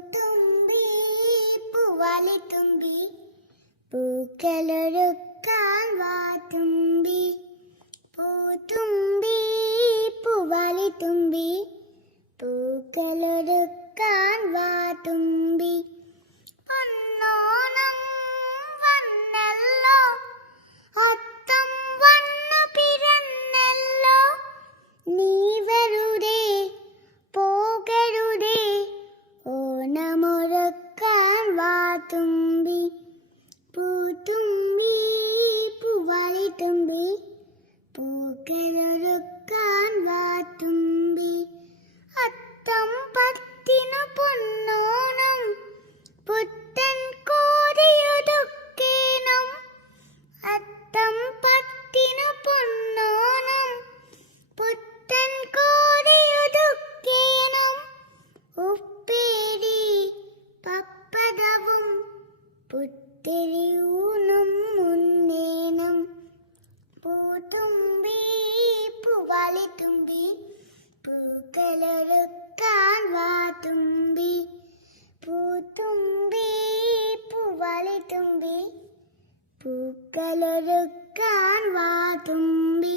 പൂത്തുമ്പി പൂവാലിത്തുമ്പി പൂക്കളൊരുക്കാൻ വാത്തുമ്പി പൂത്തുമ്പി പൂവാലിത്തുമ്പി പൂക്കളൊരുക്കാൻ വാത്തുമ്പി പൊന്നോണം വന്നല്ലോ അത്തം വന്നു പിറന്നല്ലോ നീ വെറുതെ പോകരുതേ ഓണമൊരുക്കാൻ വാത്തുമ്പി പൂത്തുമ്പി പൂവാലിത്തുമ്പി പൂക്കളൊരുക്കാൻ വാത്തുമ്പി അത്തം പത്തിനു പൊന്നോണം പുത്തൻ കോടിയൊതുക്കേണം അത്തം പത്തിനു പൊന്നോണം പുത്തൻ കോടിയൊതുക്കേണം ഉപ്പേരി പപ്പടവും പുത്തിരി ഊണും മുന്നേണം പൂത്തുമ്പി പൂവാലിത്തുമ്പി പൂക്കളൊരുക്കാൻ വാത്തുമ്പി പൂത്തുമ്പി പൂവാലിത്തുമ്പി പൂക്കളൊരുക്കാൻ വാത്തുമ്പി